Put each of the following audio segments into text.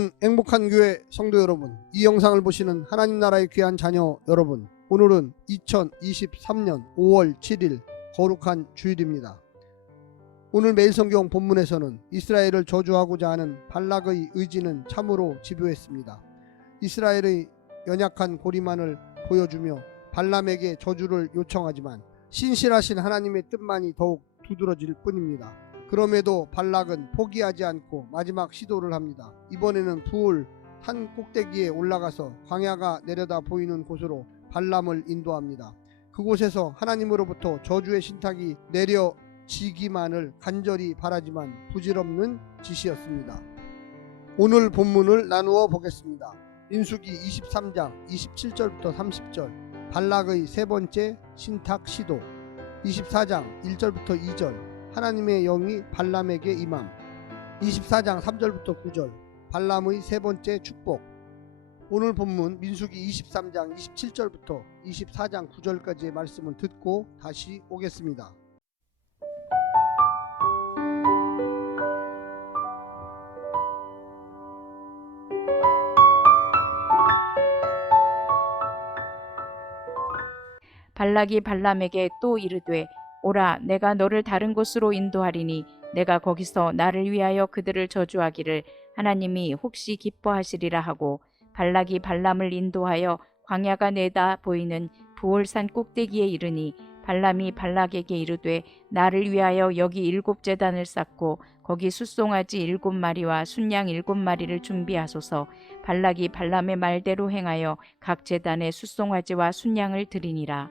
사랑하는 행복한 교회 성도 여러분, 이 영상을 보시는 하나님 나라의 귀한 자녀 여러분, 오늘은 2023년 5월 7일 거룩한 주일입니다. 오늘 매일 성경 본문에서는 이스라엘을 저주하고자 하는 발락의 의지는 참으로 집요했습니다. 이스라엘의 연약한 고리만을 보여주며 발람에게 저주를 요청하지만 신실하신 하나님의 뜻만이 더욱 두드러질 뿐입니다. 그럼에도 발락은 포기하지 않고 마지막 시도를 합니다. 이번에는 부올 산 꼭대기에 올라가서 광야가 내려다 보이는 곳으로 발람을 인도합니다. 그곳에서 하나님으로부터 저주의 신탁이 내려지기만을 간절히 바라지만 부질없는 짓이었습니다. 오늘 본문을 나누어 보겠습니다. 민수기 23장 27절부터 30절 발락의 세 번째 신탁 시도 24장 1절부터 2절 하나님의 영이 발람에게 임함. 24장 3절부터 9절. 발람의 세 번째 축복. 오늘 본문 민수기 23장 27절부터 24장 9절까지의 말씀을 듣고 다시 오겠습니다. 발락이 발람에게 또 이르되 오라 내가 너를 다른 곳으로 인도하리니 내가 거기서 나를 위하여 그들을 저주하기를 하나님이 혹시 기뻐하시리라 하고 발락이 발람을 인도하여 광야가 내다 보이는 부올산 꼭대기에 이르니 발람이 발락에게 이르되 나를 위하여 여기 일곱 재단을 쌓고 거기 숫송아지 일곱 마리와 순양 일곱 마리를 준비하소서. 발락이 발람의 말대로 행하여 각 재단에 숫송아지와 순양을 드리니라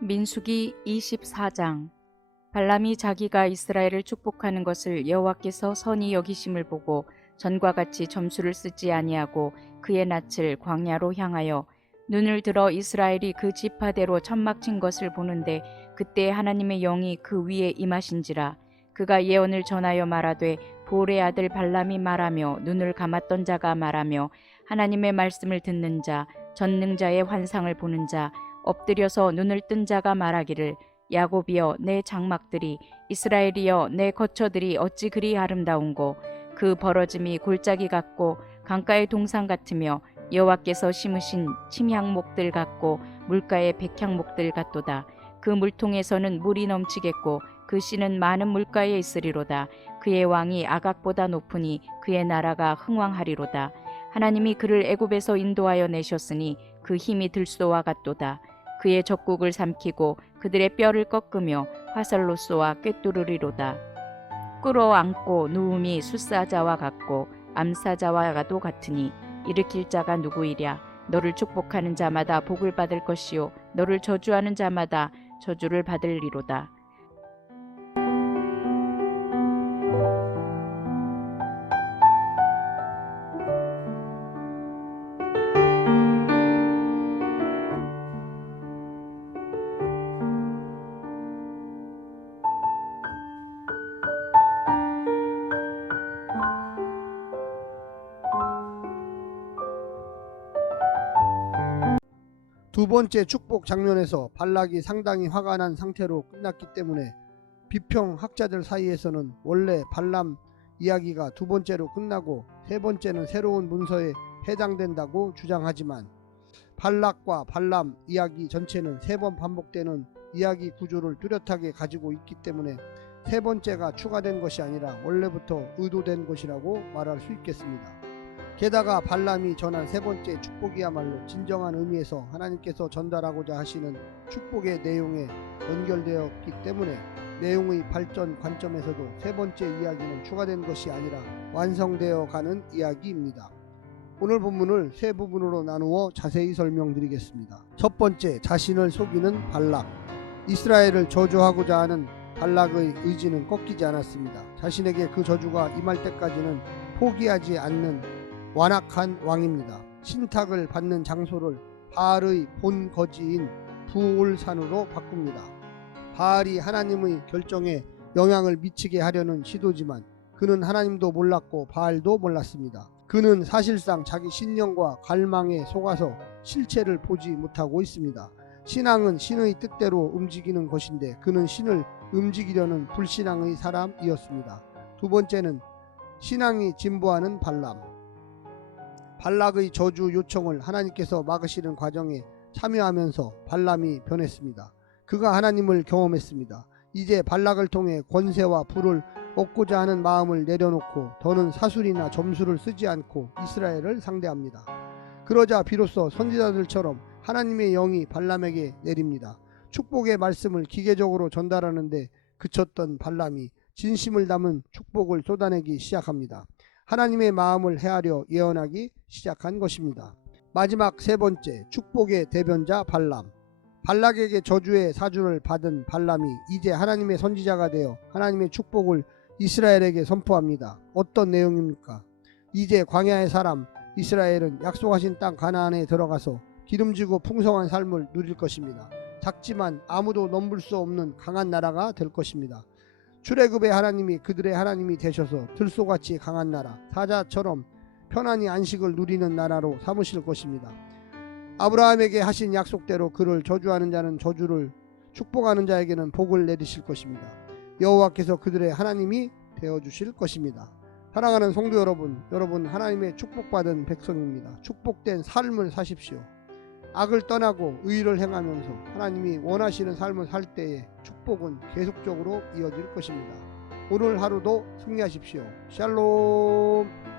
민수기 24장. 발람이 자기가 이스라엘을 축복하는 것을 여호와께서 선히 여기심을 보고 전과 같이 점수를 쓰지 아니하고 그의 낯을 광야로 향하여 눈을 들어 이스라엘이 그 지파대로 천막 친 것을 보는데 그때 하나님의 영이 그 위에 임하신지라 그가 예언을 전하여 말하되 볼의 아들 발람이 말하며 눈을 감았던 자가 말하며 하나님의 말씀을 듣는 자 전능자의 환상을 보는 자 엎드려서 눈을 뜬 자가 말하기를 야곱이여 내 장막들이 이스라엘이여 내 거처들이 어찌 그리 아름다운고 그 벌어짐이 골짜기 같고 강가의 동상 같으며 여호와께서 심으신 침향목들 같고 물가의 백향목들 같도다. 그 물통에서는 물이 넘치겠고 그 씨는 많은 물가에 있으리로다. 그의 왕이 아각보다 높으니 그의 나라가 흥왕하리로다. 하나님이 그를 애굽에서 인도하여 내셨으니 그 힘이 들소와 같도다 그의 적국을 삼키고 그들의 뼈를 꺾으며 화살로 쏘아 꿰뚫으리로다. 끌어안고 누움이 숫사자와 같고 암사자와도 같으니 일으킬 자가 누구이랴 너를 축복하는 자마다 복을 받을 것이요 너를 저주하는 자마다 저주를 받으리로다. 두 번째 축복 장면에서 발락이 상당히 화가 난 상태로 끝났기 때문에 비평 학자들 사이에서는 원래 발람 이야기가 두 번째로 끝나고 세 번째는 새로운 문서에 해당된다고 주장하지만 발락과 발람 이야기 전체는 세 번 반복되는 이야기 구조를 뚜렷하게 가지고 있기 때문에 세 번째가 추가된 것이 아니라 원래부터 의도된 것이라고 말할 수 있겠습니다. 게다가 발람이 전한 세 번째 축복이야말로 진정한 의미에서 하나님께서 전달하고자 하시는 축복의 내용에 연결되었기 때문에 내용의 발전 관점에서도 세 번째 이야기는 추가된 것이 아니라 완성되어 가는 이야기입니다. 오늘 본문을 세 부분으로 나누어 자세히 설명드리겠습니다. 첫 번째, 자신을 속이는 발락. 이스라엘을 저주하고자 하는 발락의 의지는 꺾이지 않았습니다. 자신에게 그 저주가 임할 때까지는 포기하지 않는 완악한 왕입니다. 신탁을 받는 장소를 바알의 본 거지인 부올산으로 바꿉니다. 바알이 하나님의 결정에 영향을 미치게 하려는 시도지만 그는 하나님도 몰랐고 바알도 몰랐습니다. 그는 사실상 자기 신념과 갈망에 속아서 실체를 보지 못하고 있습니다. 신앙은 신의 뜻대로 움직이는 것인데 그는 신을 움직이려는 불신앙의 사람이었습니다. 두 번째는 신앙이 진보하는 발람. 발락의 저주 요청을 하나님께서 막으시는 과정에 참여하면서 발람이 변했습니다. 그가 하나님을 경험했습니다. 이제 발락을 통해 권세와 부를 얻고자 하는 마음을 내려놓고 더는 사술이나 점수를 쓰지 않고 이스라엘을 상대합니다. 그러자 비로소 선지자들처럼 하나님의 영이 발람에게 내립니다. 축복의 말씀을 기계적으로 전달하는데 그쳤던 발람이 진심을 담은 축복을 쏟아내기 시작합니다. 하나님의 마음을 헤아려 예언하기 시작한 것입니다. 마지막 세 번째 축복의 대변자 발람. 발락에게 저주의 사주를 받은 발람이 이제 하나님의 선지자가 되어 하나님의 축복을 이스라엘에게 선포합니다. 어떤 내용입니까? 이제 광야의 사람 이스라엘은 약속하신 땅 가나안에 들어가서 기름지고 풍성한 삶을 누릴 것입니다. 작지만 아무도 넘볼 수 없는 강한 나라가 될 것입니다. 출애굽의 하나님이 그들의 하나님이 되셔서 들소같이 강한 나라 사자처럼 편안히 안식을 누리는 나라로 삼으실 것입니다. 아브라함에게 하신 약속대로 그를 저주하는 자는 저주를 축복하는 자에게는 복을 내리실 것입니다. 여호와께서 그들의 하나님이 되어 주실 것입니다. 사랑하는 성도 여러분, 여러분 하나님의 축복받은 백성입니다. 축복된 삶을 사십시오. 악을 떠나고 의를 행하면서 하나님이 원하시는 삶을 살 때에 축복은 계속적으로 이어질 것입니다. 오늘 하루도 승리하십시오. 샬롬.